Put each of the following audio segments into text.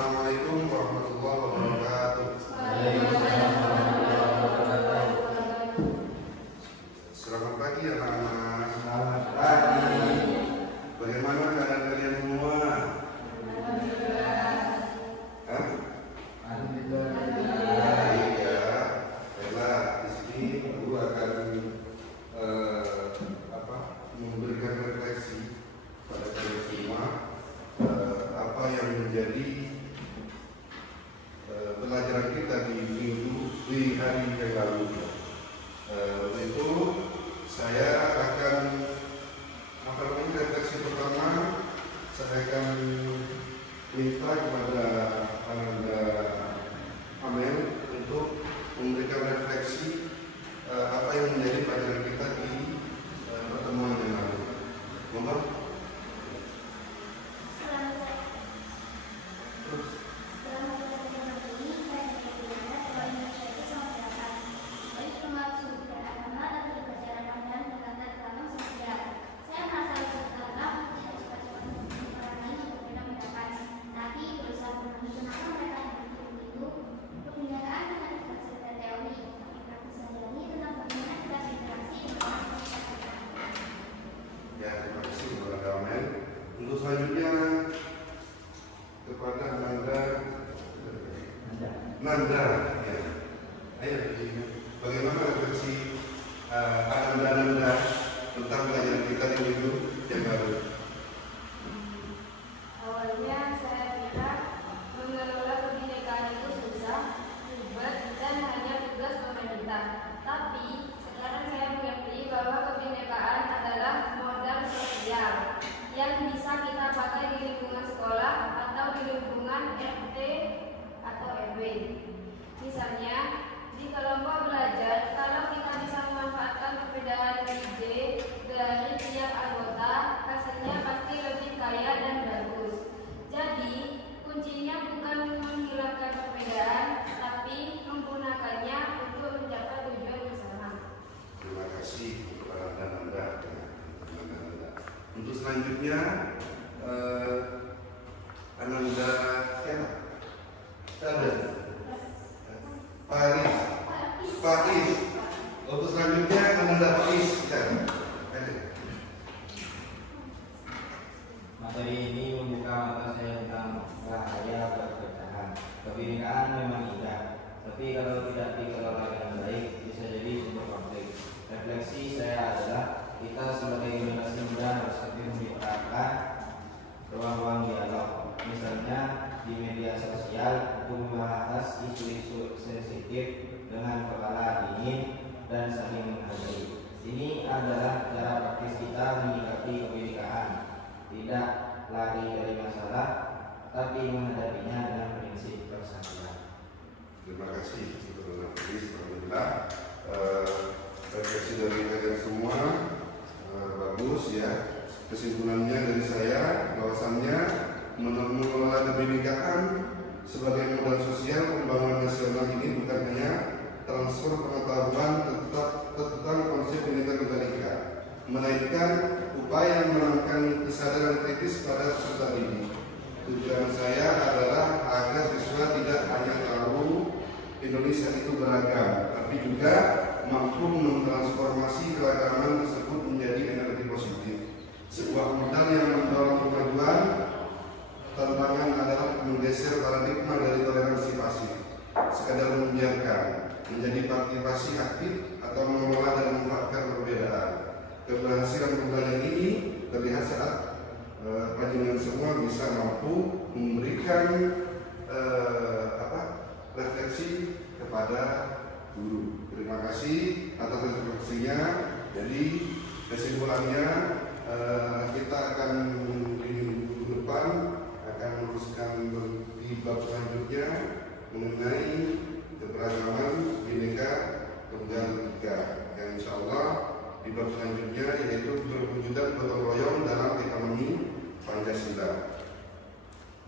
Assalamualaikum warahmatullahi wabarakatuh. Selamat pagi anak-anak. Selamat pagi. Bagaimana keadaan kalian semua? Baik ya. Baiklah, di sini Guru akan memberikan refleksi pada kalian semua apa yang menjadi pelajaran kita di hari yang lalu. Itu saya akan refleksi pertama. Saya akan minta kepada Ananda Amel untuk memberikan refleksi apa yang menjadi pelajaran kita di pertemuan yang lalu. Monggo. Untuk selanjutnya kepada Nanda, ya. Ayo, bagaimana refleksi Nanda tentang pelajaran kita di minggu yang baru? Awalnya saya kira mengelola kebinekaan itu susah, ribet, dan hanya tugas pemerintah. Tapi sekarang saya mengerti bahwa kebinekaan adalah modal sosial yang bisa kita pakai di lingkungan sekolah atau di lingkungan RT atau RW. Misalnya, di kelompok belajar, kalau kita bisa memanfaatkan perbedaan ide dari tiap anggota, hasilnya pasti lebih kaya dan bagus. Jadi, kuncinya bukan menghilangkan perbedaan, tapi menggunakannya untuk mencapai tujuan bersama. Terima kasih kepada Nanda. Untuk selanjutnya Ananda Faiz. Untuk selanjutnya Ananda Faiz. Materi ini membuka mata saya tentang bahaya perpecahan. Kebinekaan memang indah, tapi kalau tidak dikelola dengan baik bisa jadi sumber konflik. Refleksi saya adalah kita sebagai generasi muda harus lebih menciptakan ruang-ruang dialog. Misalnya di media sosial untuk membahas isu-isu sensitif dengan kepala dingin dan saling menghargai. Ini adalah cara praktis kita menyikapi kebinekaan. Tidak lari dari masalah, tapi menghadapinya dengan prinsip persatuan. Terima kasih kepada Faiz. Alhamdulillah, refleksi dari kalian semua bagus ya. Kesimpulannya dari saya bahwasannya mengelola kebinekaan sebagai modal sosial pembangunan nasional ini bukan hanya transfer pengetahuan tentang konsep Bhinneka Tunggal Ika, melainkan upaya menanamkan kesadaran kritis pada peserta didik. Tujuan saya adalah agar siswa tidak hanya tahu Indonesia itu beragam, tapi juga mampu mentransformasi keragaman tersebut menjadi energi positif. Sebuah modal yang mendorong kemajuan. Tantangan adalah menggeser paradigma dari toleransi pasif, sekadar membiarkan, menjadi partisipasi aktif atau mengelola dan memanfaatkan perbedaan. Keberhasilan program ini terlihat saat panjenengan semua bisa mampu memberikan refleksi kepada guru. Terima kasih atas refleksinya. Jadi kesimpulannya kita akan di minggu depan akan meneruskan di bab selanjutnya mengenai keberagaman Bhinneka Tunggal Ika, yang insya Allah di bab selanjutnya yaitu perwujudan gotong royong dalam ekonomi Pancasila.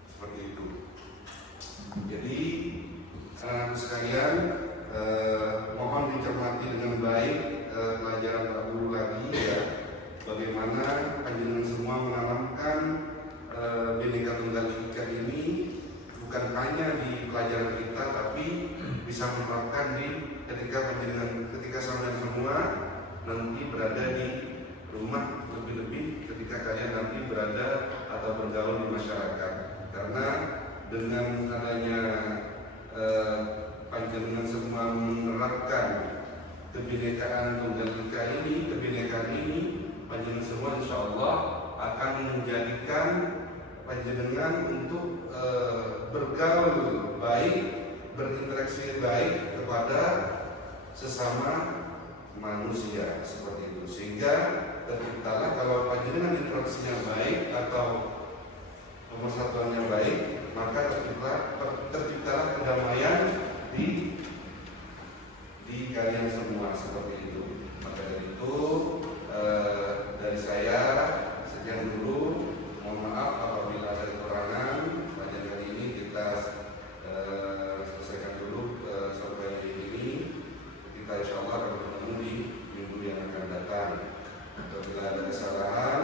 Seperti itu. Jadi anak-anak sekalian, mohon dicermati dengan baik pelajaran Pak Guru lagi ya. Bagaimana panjenengan semua menanamkan Bhinneka Tunggal Ika ini bukan hanya di pelajaran kita, tapi bisa menerapkan di ketika sampai semua nanti berada di rumah, lebih-lebih ketika kalian nanti berada atau bergaul di masyarakat. Karena dengan adanya panjenengan semua menerapkan kebinekaan Tunggal Ika ini, kebinekaan ini, panjenengan semua insya Allah akan menjadikan panjenengan untuk bergaul baik, berinteraksi baik kepada sesama manusia seperti itu, sehingga terciptalah kalau panjenengan interaksinya baik atau pemersatuannya baik, maka terciptalah kedamaian di kalian semua seperti itu. Maka dari itu dari saya sekian dulu. Mohon maaf apabila ada kekurangan. Pelajaran kali ini kita selesaikan dulu sampai ini. Kita insya Allah akan bertemu di minggu yang akan datang. Apabila ada kesalahan